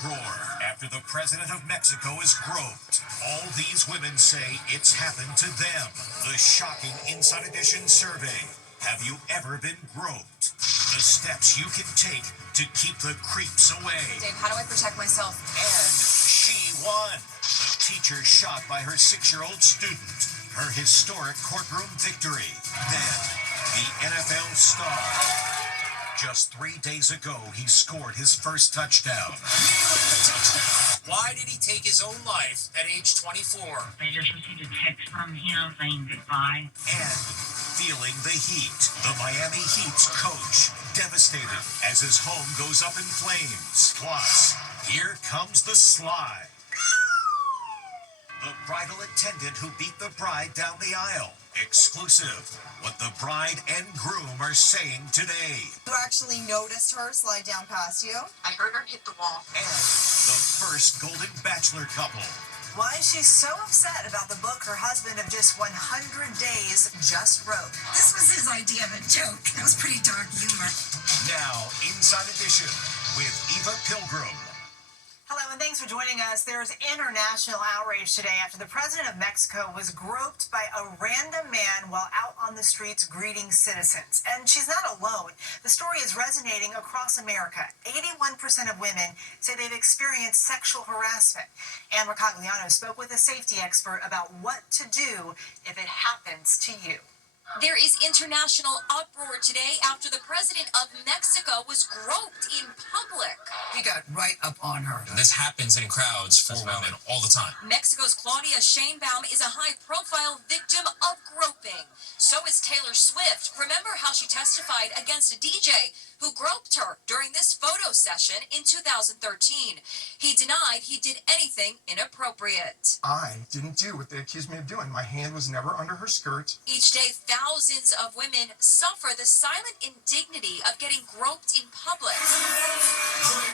uproar after the president of Mexico is groped. All these women say it's happened to them. The shocking Inside Edition survey. Have you ever been groped? The steps you can take to keep the creeps away. Dave, how do I protect myself? And she won. The teacher shot by her 6-year-old student. Her historic courtroom victory. Then, the NFL star. Just 3 days ago, he scored his first touchdown. Why did he take his own life at age 24? I just received a text from him saying goodbye. And feeling the heat. The Miami Heat's coach, devastated as his home goes up in flames. Plus, here comes the slide. The bridal attendant who beat the bride down the aisle. Exclusive. What the bride and groom are saying today. You actually noticed her slide down past you? I heard her hit the wall. And the first Golden Bachelor couple. Why is she so upset about the book her husband of just 100 days just wrote? This was his idea of a joke. That was pretty dark humor. Now, Inside Edition with Eva Pilgrim. Hello, and thanks for joining us. There's international outrage today after the president of Mexico was groped by a random man while out on the streets greeting citizens. And she's not alone. The story is resonating across America. 81% of women say they've experienced sexual harassment. Ann Mercogliano spoke with a safety expert about what to do if it happens to you. There is international uproar today after the president of Mexico was groped in public. He got right up on her. This happens in crowds for women all the time. Mexico's Claudia Sheinbaum is a high-profile victim of groping. So is Taylor Swift. Remember how she testified against a DJ who groped her during this photo session in 2013. He denied he did anything inappropriate. I didn't do what they accused me of doing. My hand was never under her skirt. Each day, thousands of women suffer the silent indignity of getting groped in public.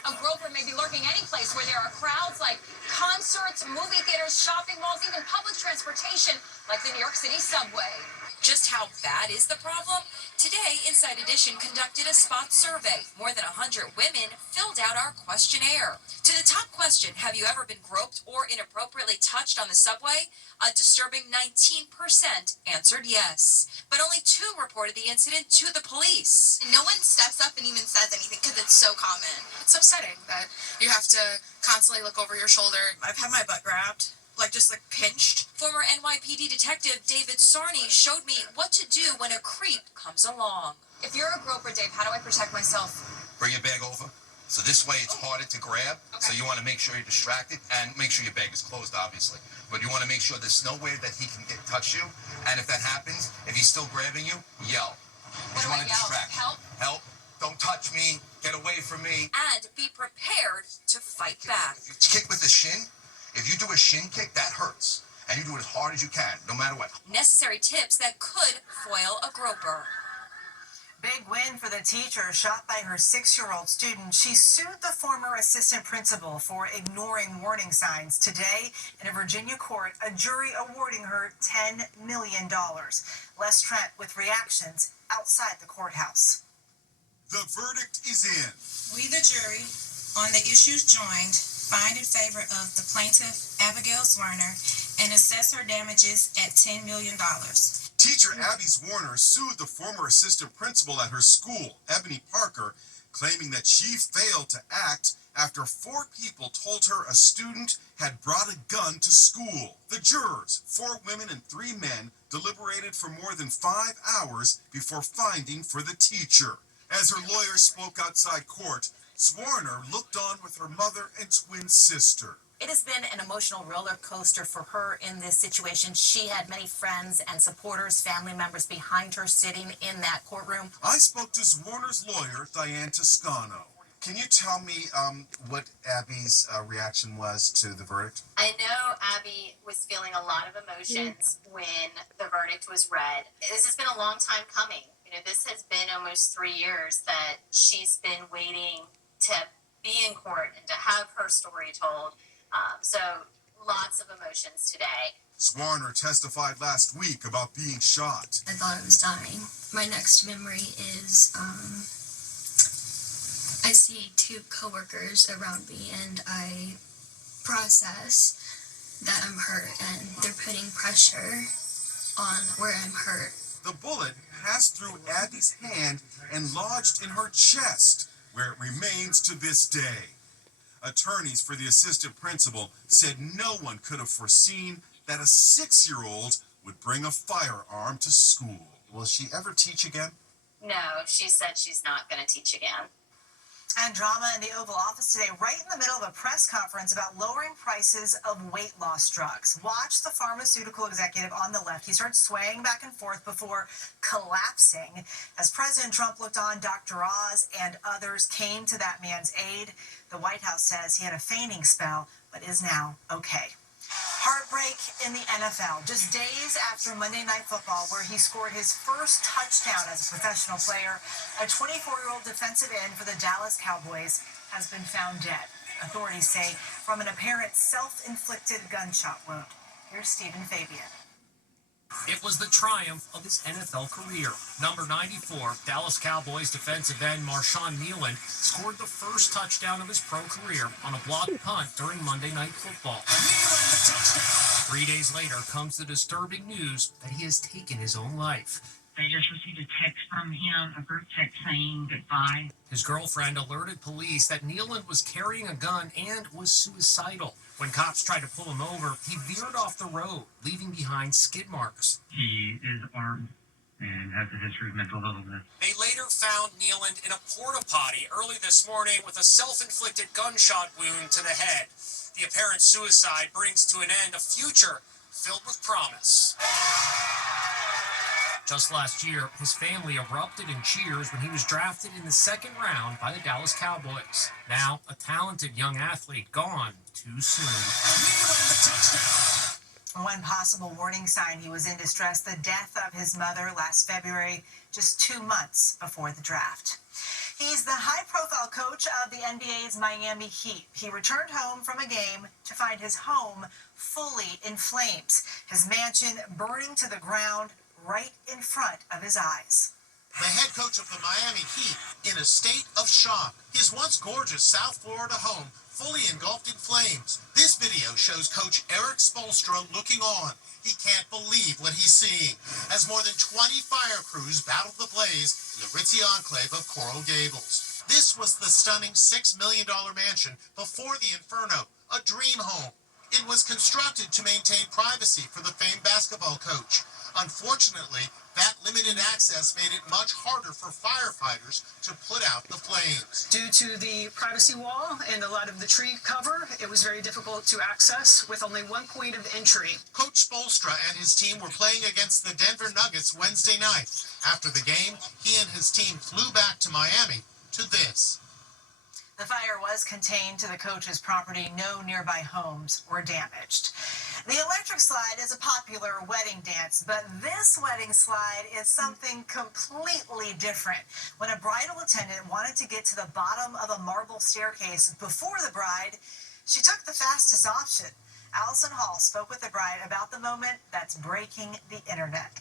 A groper may be lurking any place where there are crowds like concerts, movie theaters, shopping malls, even public transportation like the New York City subway. Just how bad is the problem? Today, Inside Edition conducted a spot survey. More than 100 women filled out our questionnaire. To the top question, have you ever been groped or inappropriately touched on the subway? A disturbing 19% answered yes. But only 2 reported the incident to the police. And no one steps up and even says anything because it's so common. It's upsetting that you have to constantly look over your shoulder. I've had my butt grabbed. Just pinched. Former NYPD detective David Sarney showed me what to do when a creep comes along. If you're a groper, Dave, how do I protect myself? Bring your bag over. So this way it's harder to grab. Okay. So you want to make sure you're distracted and make sure your bag is closed, obviously. But you want to make sure there's nowhere that he can touch you. And if that happens, if he's still grabbing you, yell. What do I yell? Distract. Help? Help. Don't touch me. Get away from me. And be prepared to fight back. If you kick with the shin, if you do a shin kick, that hurts. And you do it as hard as you can, no matter what. Necessary tips that could foil a groper. Big win for the teacher shot by her 6-year-old student. She sued the former assistant principal for ignoring warning signs. Today, in a Virginia court, a jury awarding her $10 million. Les Trent with reactions outside the courthouse. The verdict is in. We, the jury, on the issues joined, find in favor of the plaintiff, Abigail Zwerner, and assess her damages at $10 million. Teacher Abby Zwerner sued the former assistant principal at her school, Ebony Parker, claiming that she failed to act after 4 people told her a student had brought a gun to school. The jurors, 4 women and 3 men, deliberated for more than 5 hours before finding for the teacher. As her lawyer spoke outside court, Zwerner looked on with her mother and twin sister. It has been an emotional roller coaster for her in this situation. She had many friends and supporters, family members behind her sitting in that courtroom. I spoke to Zwerner's lawyer, Diane Toscano. Can you tell me what Abby's reaction was to the verdict? I know Abby was feeling a lot of emotions when the verdict was read. This has been a long time coming. This has been almost 3 years that she's been waiting to be in court and to have her story told. So lots of emotions today. Zwerner testified last week about being shot. I thought I was dying. My next memory is I see two coworkers around me and I process that I'm hurt and they're putting pressure on where I'm hurt. The bullet passed through Abby's hand and lodged in her chest, where it remains to this day. Attorneys for the assistant principal said no one could have foreseen that a 6-year-old would bring a firearm to school. Will she ever teach again? No, she said she's not going to teach again. And drama in the Oval Office today, right in the middle of a press conference about lowering prices of weight loss drugs. Watch the pharmaceutical executive on the left. He starts swaying back and forth before collapsing. As President Trump looked on, Dr. Oz and others came to that man's aid. The White House says he had a fainting spell, but is now okay. Heartbreak in the NFL, just days after Monday Night Football, where he scored his first touchdown as a professional player. A 24-year-old defensive end for the Dallas Cowboys has been found dead. Authorities say from an apparent self-inflicted gunshot wound. Here's Stephen Fabian. It was the triumph of his NFL career. Number 94, Dallas Cowboys defensive end Marshawn Kneeland scored the first touchdown of his pro career on a blocked punt during Monday Night Football. 3 days later comes the disturbing news that he has taken his own life. I just received a text from him, a group text saying goodbye. His girlfriend alerted police that Kneeland was carrying a gun and was suicidal. When cops tried to pull him over, he veered off the road, leaving behind skid marks. He is armed and has a history of mental illness. They later found Kneeland in a porta potty early this morning with a self-inflicted gunshot wound to the head. The apparent suicide brings to an end a future filled with promise. Just last year, his family erupted in cheers when he was drafted in the second round by the Dallas Cowboys. Now, a talented young athlete gone too soon. One possible warning sign he was in distress, the death of his mother last February, just 2 months before the draft. He's the high-profile coach of the NBA's Miami Heat. He returned home from a game to find his home fully in flames, his mansion burning to the ground right in front of his eyes. The head coach of the Miami Heat in a state of shock. His once gorgeous South Florida home fully engulfed in flames. This video shows Coach Erik Spoelstra looking on. He can't believe what he's seeing as more than 20 fire crews battled the blaze in the ritzy enclave of Coral Gables. This was the stunning $6 million mansion before the inferno, a dream home. It was constructed to maintain privacy for the famed basketball coach. Unfortunately, that limited access made it much harder for firefighters to put out the flames. Due to the privacy wall and a lot of the tree cover, it was very difficult to access with only one point of entry. Coach Spoelstra and his team were playing against the Denver Nuggets Wednesday night. After the game, he and his team flew back to Miami to this. The fire was contained to the coach's property. No nearby homes were damaged. The electric slide is a popular wedding dance, but this wedding slide is something completely different. When a bridal attendant wanted to get to the bottom of a marble staircase before the bride, she took the fastest option. Allison Hall spoke with the bride about the moment that's breaking the internet.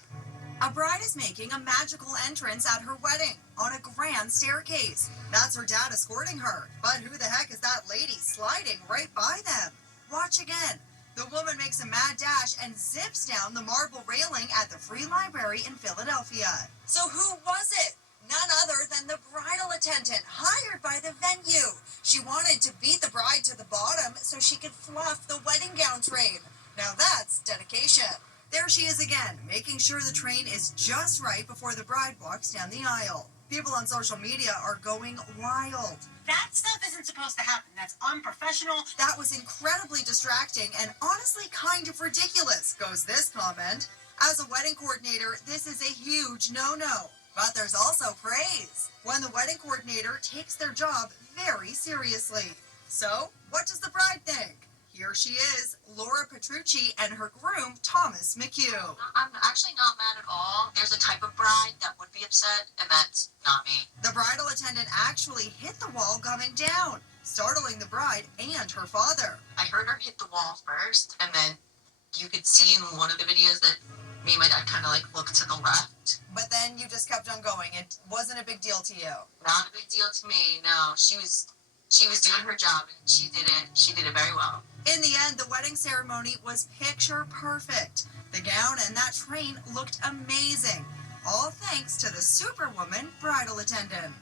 A bride is making a magical entrance at her wedding on a grand staircase. That's her dad escorting her. But who the heck is that lady sliding right by them? Watch again. The woman makes a mad dash and zips down the marble railing at the Free Library in Philadelphia. So who was it? None other than the bridal attendant hired by the venue. She wanted to beat the bride to the bottom so she could fluff the wedding gown train. Now that's dedication. There she is again, making sure the train is just right before the bride walks down the aisle. People on social media are going wild. That stuff isn't supposed to happen. That's unprofessional. That was incredibly distracting and honestly kind of ridiculous, goes this comment. As a wedding coordinator, this is a huge no-no. But there's also praise when the wedding coordinator takes their job very seriously. So, what does the bride think? Here she is, Laura Petrucci and her groom, Thomas McHugh. I'm actually not mad at all. There's a type of bride that would be upset, and that's not me. The bridal attendant actually hit the wall coming down, startling the bride and her father. I heard her hit the wall first, and then you could see in one of the videos that Me and my dad kind of like looked to the left. But then you just kept on going. It wasn't a big deal to you. Not a big deal to me. No, she was doing her job and she did it very well. In the end, the wedding ceremony was picture perfect. The gown and that train looked amazing. All thanks to the superwoman bridal attendant.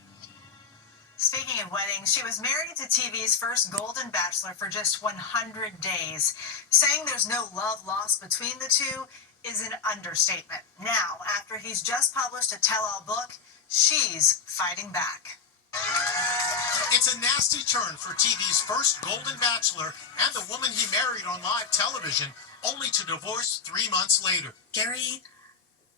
Speaking of weddings, she was married to TV's first Golden Bachelor for just 100 days. Saying there's no love lost between the two is an understatement. Now, after he's just published a tell-all book, she's fighting back. It's a nasty turn for TV's first Golden Bachelor and the woman he married on live television, only to divorce 3 months later. Gary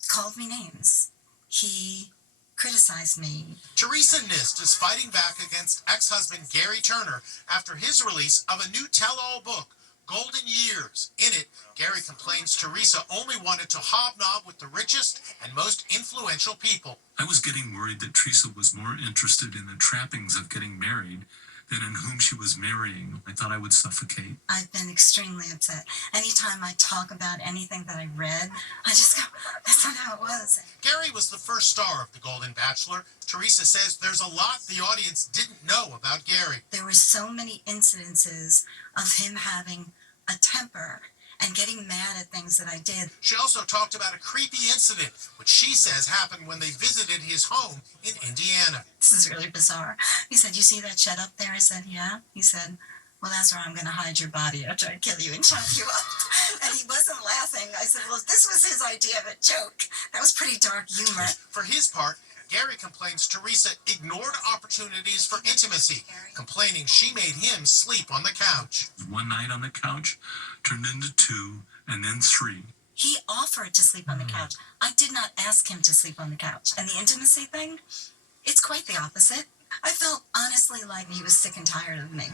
called me names. He criticized me. Teresa Nist is fighting back against ex-husband Gary Turner after his release of a new tell-all book, Golden Years. In it, Gary complains Teresa only wanted to hobnob with the richest and most influential people. I was getting worried that Teresa was more interested in the trappings of getting married than in whom she was marrying. I thought I would suffocate. I've been extremely upset. Anytime I talk about anything that I read, I just go, that's not how it was. Gary was the first star of The Golden Bachelor. Teresa says there's a lot the audience didn't know about Gary. There were so many incidences of him having a temper and getting mad at things that I did. She also talked about a creepy incident, which she says happened when they visited his home in Indiana. This is really bizarre. He said, you see that shed up there? I said, yeah. He said, well, that's where I'm going to hide your body after I kill you and chop you up. And he wasn't laughing. I said, well, this was his idea of a joke. That was pretty dark humor. For his part, Gary complains Teresa ignored opportunities for intimacy, complaining she made him sleep on the couch. One night on the couch turned into 2 and then 3. He offered to sleep on the couch. I did not ask him to sleep on the couch. And the intimacy thing, it's quite the opposite. I felt honestly like he was sick and tired of me.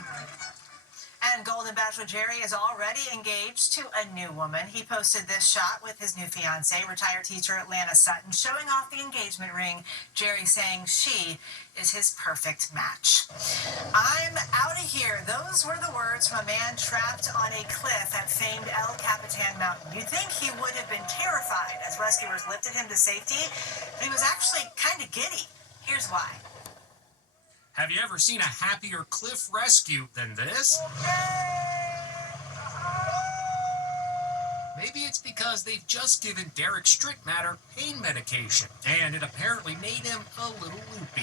And Golden Bachelor Jerry is already engaged to a new woman. He posted this shot with his new fiancée, retired teacher Atlanta Sutton, showing off the engagement ring. Jerry saying she is his perfect match. I'm out of here. Those were the words from a man trapped on a cliff at famed El Capitan Mountain. You'd think he would have been terrified as rescuers lifted him to safety, but he was actually kind of giddy. Here's why. Have you ever seen a happier cliff rescue than this? Maybe it's because they've just given Derek Strickmatter pain medication, and it apparently made him a little loopy.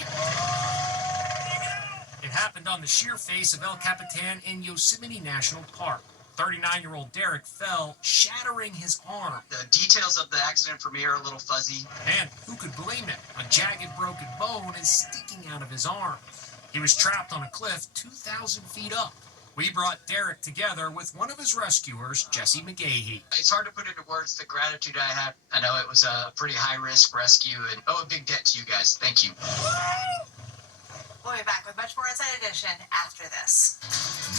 It happened on the sheer face of El Capitan in Yosemite National Park. 39-year-old Derek fell, shattering his arm. The details of the accident for me are a little fuzzy. And who could blame him? A jagged broken bone is sticking out of his arm. He was trapped on a cliff 2,000 feet up. We brought Derek together with one of his rescuers, Jesse McGahee. It's hard to put into words the gratitude I had. I know it was a pretty high-risk rescue, and a big debt to you guys. Thank you. We'll be back with much more Inside Edition after this.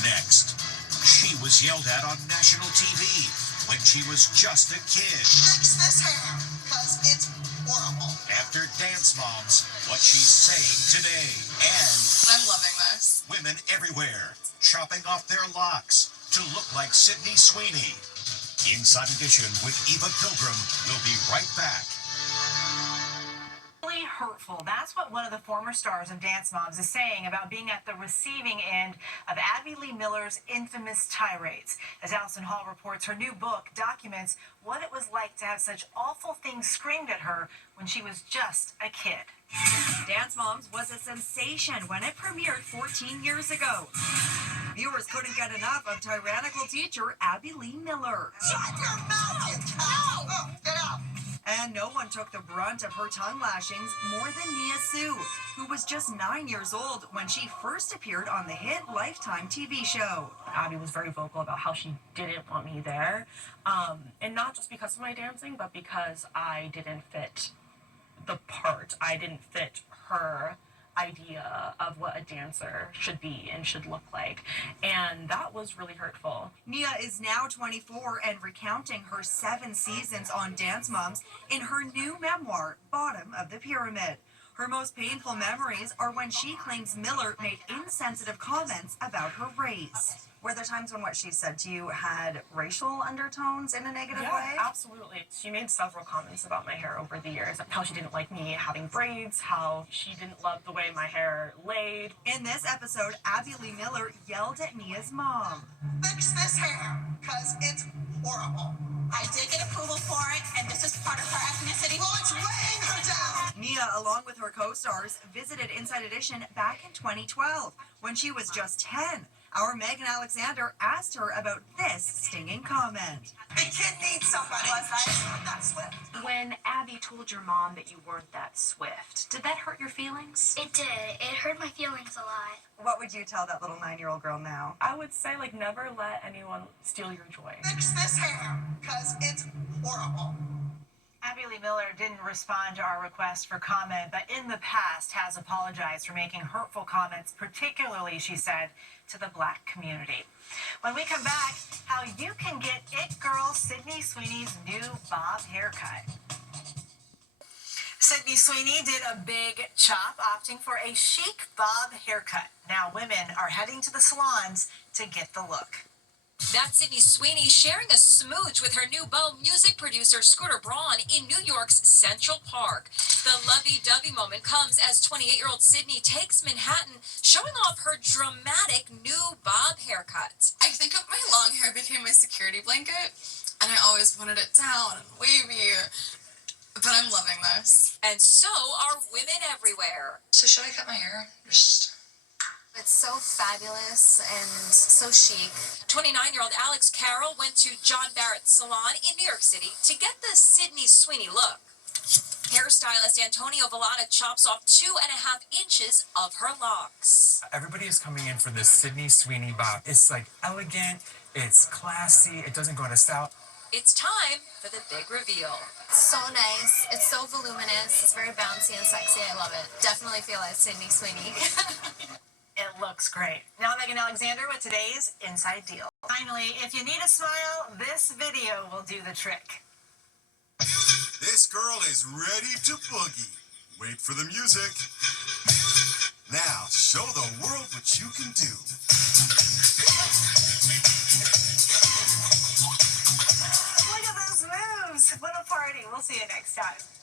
Next, she was yelled at on national TV when she was just a kid. Fix this hair, because it's horrible. After Dance Moms, what she's saying today. And I'm loving this. Women everywhere chopping off their locks to look like Sydney Sweeney. Inside Edition with Eva Pilgrim will be right back. Really hurtful. That's what one of the former stars of Dance Moms is saying about being at the receiving end of Abby Lee Miller's infamous tirades. As Allison Hall reports, her new book documents what it was like to have such awful things screamed at her when she was just a kid. Dance Moms was a sensation when it premiered 14 years ago. Viewers couldn't get enough of tyrannical teacher Abby Lee Miller. Shut your mouth, you cow! Oh, get out! And no one took the brunt of her tongue lashings more than Nia Sue, who was just 9 years old when she first appeared on the hit Lifetime TV show. Abby was very vocal about how she didn't want me there. And not just because of my dancing, but because I didn't fit the part. I didn't fit her idea of what a dancer should be and should look like. And that was really hurtful. Nia is now 24 and recounting her 7 seasons on Dance Moms in her new memoir, Bottom of the Pyramid. Her most painful memories are when she claims Miller made insensitive comments about her race. Were there times when what she said to you had racial undertones in a negative way? Absolutely. She made several comments about my hair over the years. How she didn't like me having braids, how she didn't love the way my hair laid. In this episode, Abby Lee Miller yelled at Mia's mom. Fix this hair, because it's horrible. I did get approval for it, and this is part of her ethnicity. Well, it's weighing her down. Mia, along with her co-stars, visited Inside Edition back in 2012 when she was just 10. Our Megan Alexander asked her about this stinging comment. The kid needs somebody. Not Swift. When Abby told your mom that you weren't that Swift, did that hurt your feelings? It did. It hurt my feelings a lot. What would you tell that little 9-year-old girl now? I would say, like, never let anyone steal your joy. Fix this hair, because it's horrible. Abby Lee Miller didn't respond to our request for comment, but in the past has apologized for making hurtful comments, particularly, she said, to the Black community. When we come back, how you can get It Girl Sydney Sweeney's new bob haircut. Sydney Sweeney did a big chop, opting for a chic bob haircut. Now women are heading to the salons to get the look. That's Sydney Sweeney sharing a smooch with her new beau, music producer Scooter Braun, in New York's Central Park. The lovey-dovey moment comes as 28-year-old Sydney takes Manhattan, showing off her dramatic new bob haircut. I think my long hair became my security blanket, and I always wanted it down and wavy, but I'm loving this. And so are women everywhere. So should I cut my hair? It's so fabulous and so chic. 29-year-old Alex Carroll went to John Barrett's salon in New York City to get the Sydney Sweeney look. Hairstylist Antonio Villada chops off 2.5 inches of her locks. Everybody is coming in for this Sydney Sweeney bob. It's like elegant, it's classy, it doesn't go out of style. It's time for the big reveal. It's so nice. It's so voluminous. It's very bouncy and sexy. I love it. Definitely feel like Sydney Sweeney. It looks great. Now Megan Alexander with today's Inside Deal. Finally, if you need a smile, this video will do the trick. This girl is ready to boogie. Wait for the music. Now, show the world what you can do. Look at those moves. What a party. We'll see you next time.